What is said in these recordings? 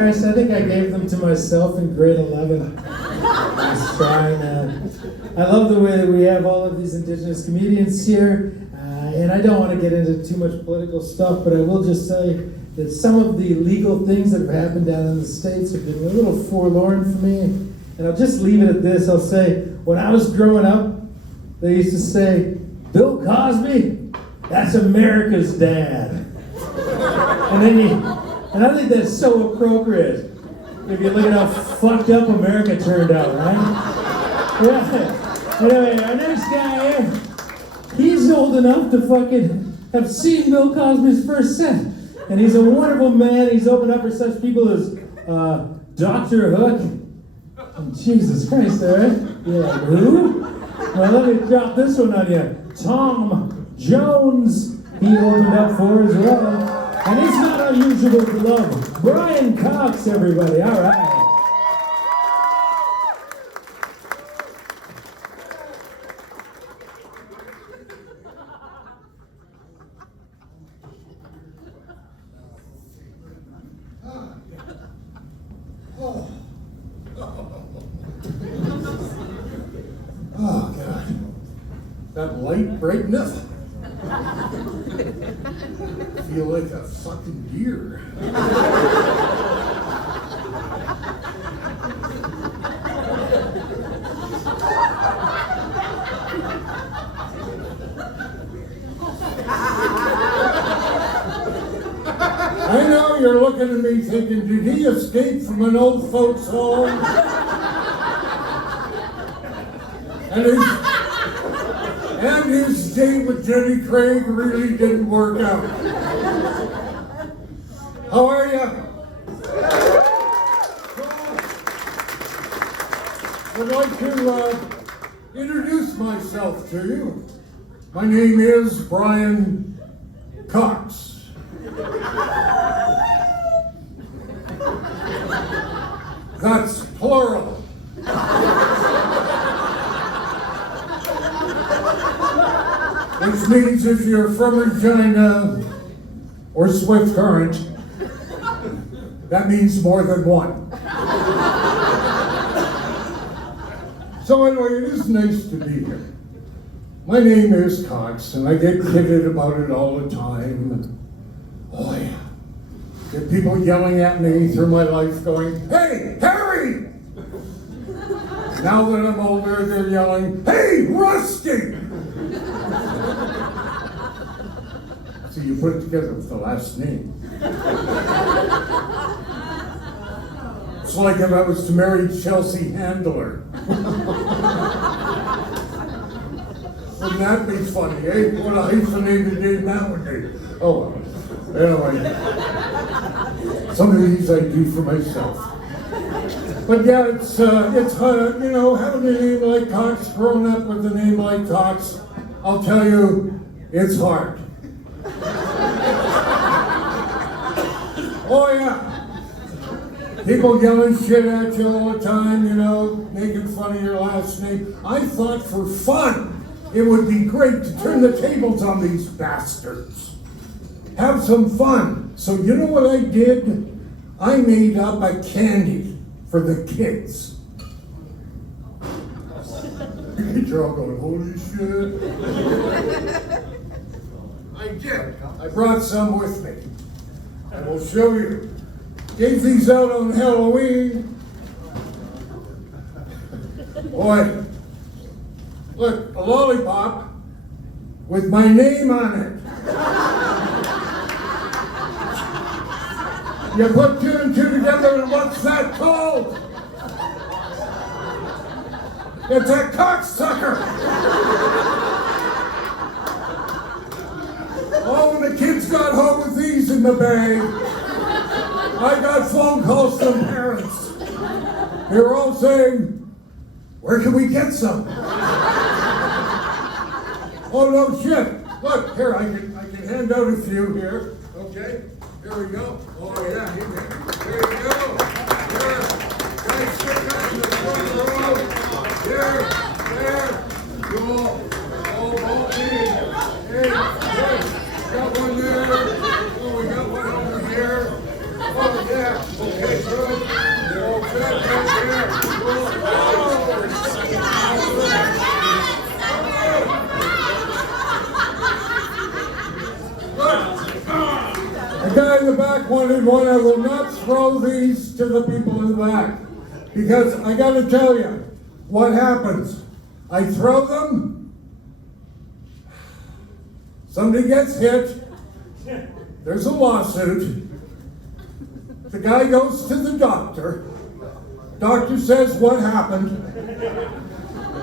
I think I gave them to myself in grade 11. I was trying. I love the way that we have all of these Indigenous comedians here, and I don't want to get into too much political stuff, but I will just say that some of the legal things that have happened down in the States have been a little forlorn for me, and I'll just leave it at this. I'll say, when I was growing up, they used to say, Bill Cosby, that's America's dad. And I think that's so appropriate if you look at how fucked up America turned out, right? Yeah. Anyway, our next guy here, he's old enough to fucking have seen Bill Cosby's first set. And he's a wonderful man. He's opened up for such people as Dr. Hook. And Jesus Christ, all right? Yeah, who? Well, let me drop this one on you. Tom Jones, he opened up for as well. And it's not unusual to love Bryan Cox, everybody. All right. Oh, God. That light brightness. I feel like a fucking deer. I know you're looking at me thinking, did he escape from an old folks home? And his date with Jenny Craig really didn't work out. How are you? I'd like to introduce myself to you. My name is Bryan Cox. That's plural. Which means if you're from Regina or Swift Current, that means more than one. So anyway, it is nice to be here. My name is Cox, and I get kidded about it all the time. Oh yeah. Get people yelling at me through my life going, "Hey, Harry!" Now that I'm older, they're yelling, "Hey, Rusty!" So you put it together with the last name. It's like if I was to marry Chelsea Handler. Wouldn't that be funny, eh? What a hyphenated name that would be. Oh well. Anyway. Some of these I do for myself. But yeah, it's you know, having a name like Cox, growing up with a name like Cox, I'll tell you, it's hard. Oh yeah. People yelling shit at you all the time, you know, making fun of your last name. I thought for fun, it would be great to turn the tables on these bastards. Have some fun. So you know what I did? I made up a candy for the kids. You're all going, holy shit. I did. I brought some with me. I will show you. Gave these out on Halloween. Boy, look, a lollipop with my name on it. You put two and two together, and what's that called? It's a cocksucker. Oh, when the kids got home with these in the bag, I got phone calls from parents. They were all saying, where can we get some? Oh, no shit. Look, here, I can hand out a few here. Okay, here we go. Oh, yeah, here you go. Here, guys, stick up in the front row. Here, there, go. Oh, hey, got one there. Oh, we got one over here. Oh, yeah, okay, the back wanted one. I will not throw these to the people in the back. Because I got to tell you, what happens? I throw them, somebody gets hit, there's a lawsuit, the guy goes to the doctor says, what happened?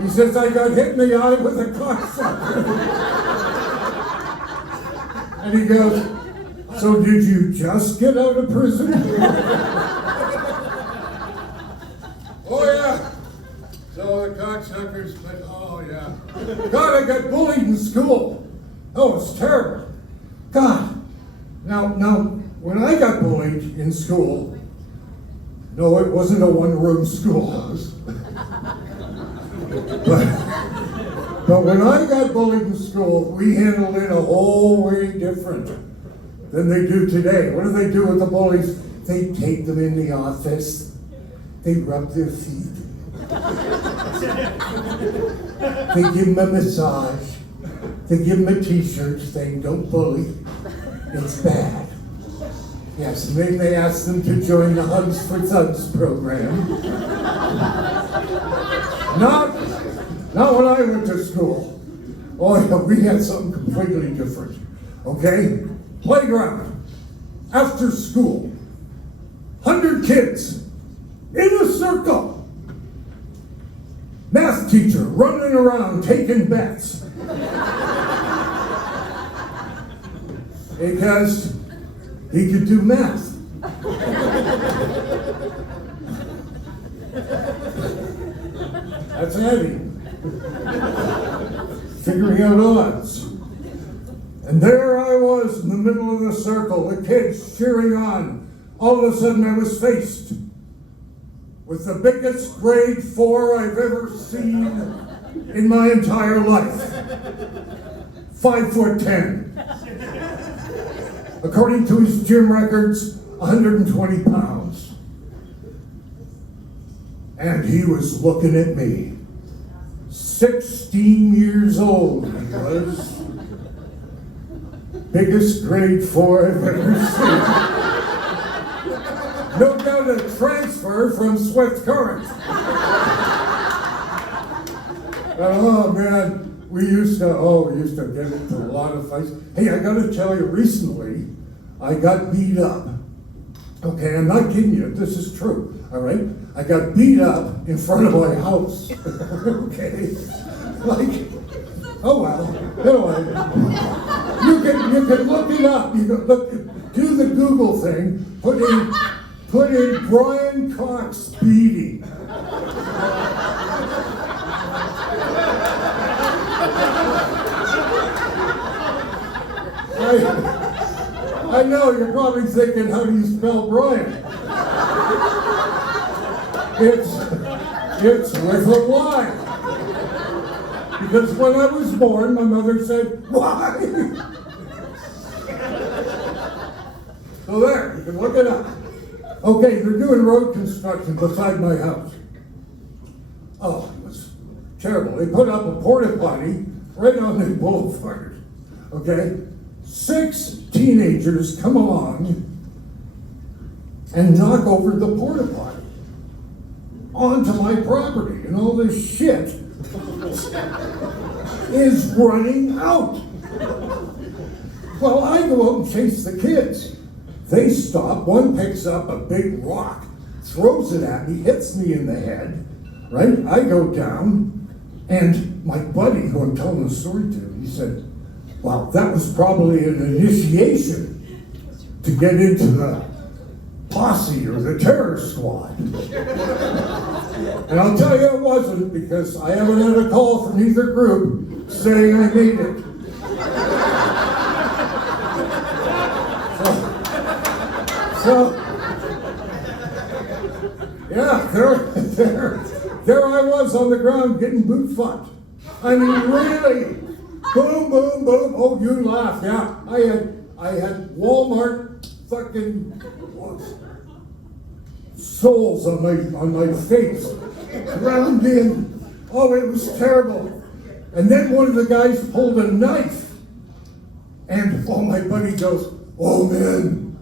He says, I got hit in the eye with a cocksucker. And he goes, so did you just get out of prison? Oh yeah. So the cocksuckers, but oh yeah. God, I got bullied in school. Oh, it's terrible. God. Now, when I got bullied in school, no, it wasn't a one-room schoolhouse. But when I got bullied in school, we handled it a whole way different than they do today. What do they do with the bullies? They take them in the office. They rub their feet. They give them a massage. They give them a t-shirt saying, don't bully. It's bad. Yes, and then they ask them to join the Hugs for Thugs program. Not when I went to school. Oh yeah, we had something completely different. Okay? Playground. After school. 100 kids. In a circle. Math teacher running around taking bets. Because he could do math. That's heavy. Figuring out odds. And there I was in the middle of the circle, the kids cheering on. All of a sudden I was faced with the biggest grade 4 I've ever seen in my entire life. 5'10". According to his gym records, 120 pounds. And he was looking at me. 16 years old he was. Biggest grade 4 I've ever seen. No doubt a transfer from Swift Current. Oh man, we used to get into a lot of fights. Hey, I gotta tell you, recently, I got beat up. Okay, I'm not kidding you, this is true, all right? I got beat up in front of my house, okay? Like, oh well, anyway. You can look it up, you can do the Google thing, put in Bryan Cox beating. I know, you're probably thinking, how do you spell Brian? It's with a Y. Because when I was born, my mother said, why? So there, you can look it up. Okay, they're doing road construction beside my house. Oh, it was terrible. They put up a porta potty right on the boulevard. Okay? 6 teenagers come along and knock over the porta potty onto my property, and all this shit is running out. Well, I go out and chase the kids. They stop. One picks up a big rock, throws it at me, hits me in the head, right? I go down, and my buddy, who I'm telling the story to, he said, wow, that was probably an initiation to get into the posse or the terror squad. And I'll tell you it wasn't, because I haven't had a call from either group saying I made it. So yeah, there I was on the ground getting boot fucked. I mean, really. Boom, boom, boom. Oh, you laugh. Yeah, I had Walmart fucking soles on my face, ground in. Oh, it was terrible. And then one of the guys pulled a knife, and oh, my buddy goes, oh man,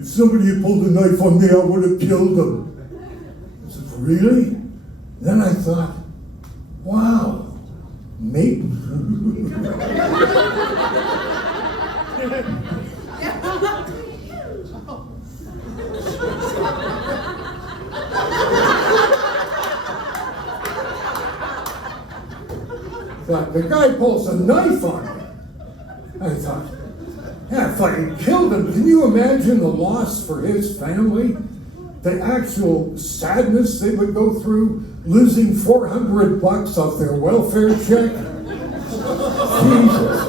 if somebody had pulled a knife on me, I would have killed them. I said, really? Then I thought, wow, maybe. But the guy pulls a knife on me. I thought, yeah, if I had killed him, can you imagine the loss for his family? The actual sadness they would go through, losing $400 off their welfare check? Jesus.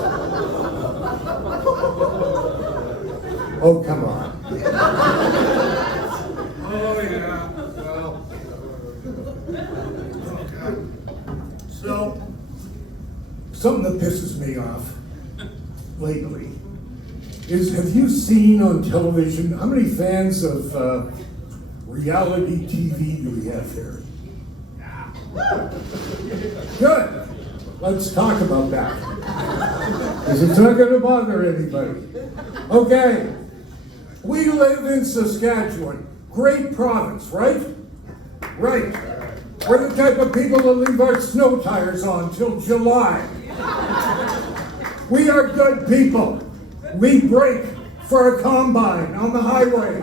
Oh, come on. Oh, yeah. Well. So, Something that pisses me off lately is, have you seen on television, how many fans of reality TV do we have here? Good. Let's talk about that. Because it's not going to bother anybody. Okay. We live in Saskatchewan. Great province, right? Right. We're the type of people that leave our snow tires on till July. We are good people. We brake for a combine on the highway.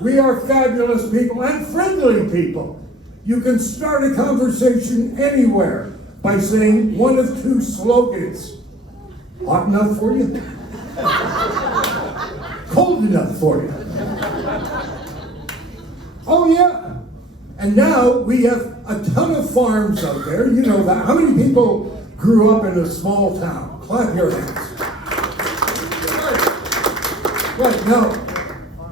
We are fabulous people and friendly people. You can start a conversation anywhere by saying one of two slogans. Hot enough for you? Cold enough for you? Oh yeah. And now we have a ton of farms out there. You know that. How many people grew up in a small town? Clap your hands. Right, now,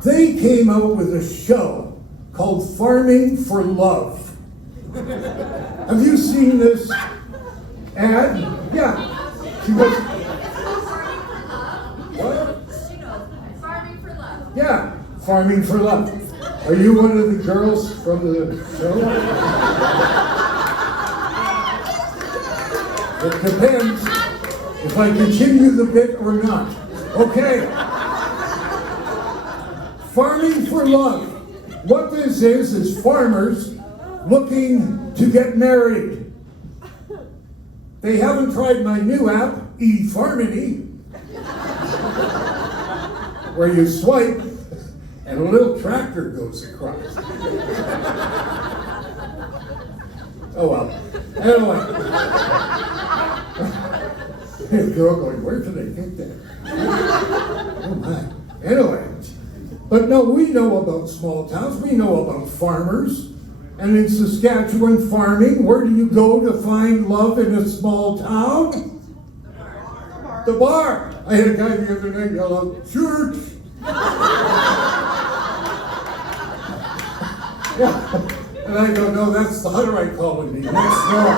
they came out with a show called Farming for Love. Have you seen this ad? Yeah. She goes, what? Farming for love. Yeah, Farming for Love. Are you one of the girls from the show? It depends if I continue the bit or not. Okay. Farming for Love. What this is farmers looking to get married. They haven't tried my new app, eFarmony, where you swipe and a little tractor goes across. Oh well. Anyway. A girl going, where did they get that? Oh my. Anyway. But no, we know about small towns. We know about farmers. And in Saskatchewan farming, where do you go to find love in a small town? The bar. I had a guy the other night yell out, church. Yeah. And I go, no, that's the Hutterite colony next door.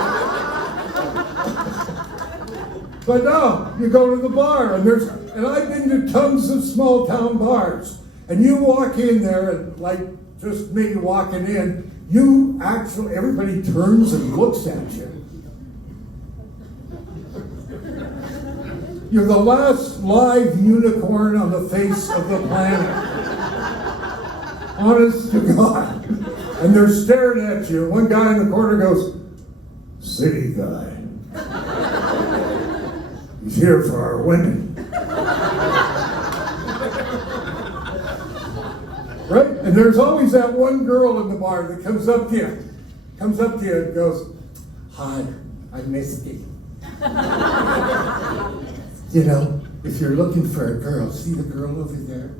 But no, you go to the bar, and I've been to tons of small town bars, and you walk in there, and like just me walking in, everybody turns and looks at you. You're the last live unicorn on the face of the planet. Honest to God. And they're staring at you. One guy in the corner goes, city guy. He's here for our women. Right? And there's always that one girl in the bar that comes up to you and goes, hi, I'm Misty. You know, if you're looking for a girl, see the girl over there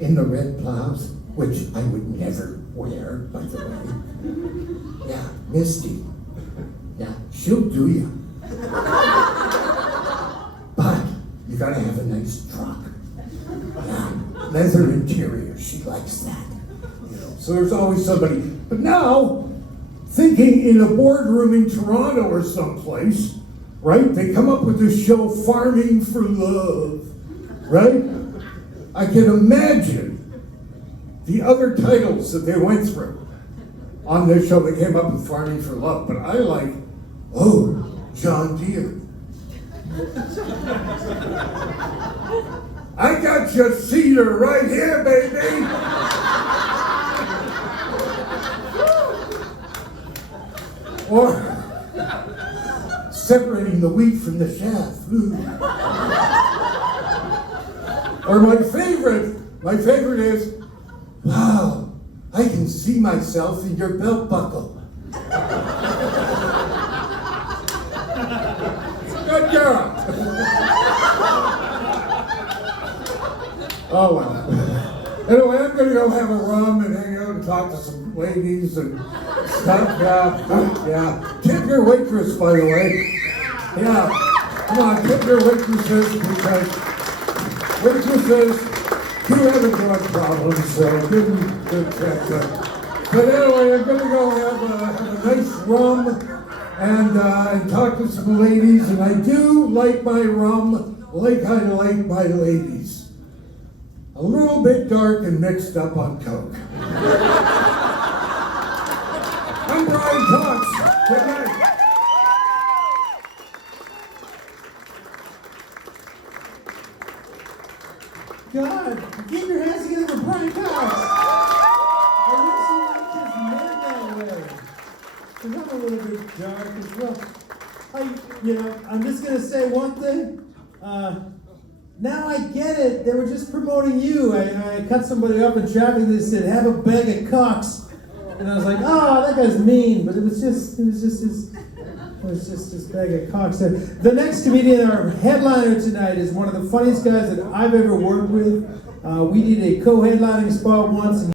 in the red blouse, which I would never wear, by the way. Yeah, Misty. Yeah, she'll do you. But you gotta have a nice truck. Yeah, leather interior, she likes that. You know, so there's always somebody. But now, thinking in a boardroom in Toronto or someplace, right? They come up with this show, Farming for Love, right? I can imagine the other titles that they went through on this show. They came up with Farming for Love, but I like, John Deere. I got your cedar right here, baby. Or separating the wheat from the chaff. Ooh. Or my favorite is, wow, I can see myself in your belt buckle. Good girl. Oh well. Anyway, I'm gonna go have a rum and hang out and talk to some ladies and stuff. Yeah. Tip your waitress, by the way. Yeah. Come on, tip your waitresses because waitresses do have a drug problem, so good tip. But anyway, I'm gonna go have a nice rum and talk to some ladies, and I do like my rum like I like my ladies. A little bit dark and mixed up on coke. I'm Bryan Cox. Good night. God, keep your hands together for Bryan Cox. I wish he liked his men that way. Because I'm a little bit dark as well. I'm just going to say one thing. Now I get it. They were just promoting you. I cut somebody up in traffic. They said, have a bag of cocks. And I was like, oh, that guy's mean. But it was just his bag of cocks. The next comedian, our headliner tonight, is one of the funniest guys that I've ever worked with. We did a co-headlining spot once.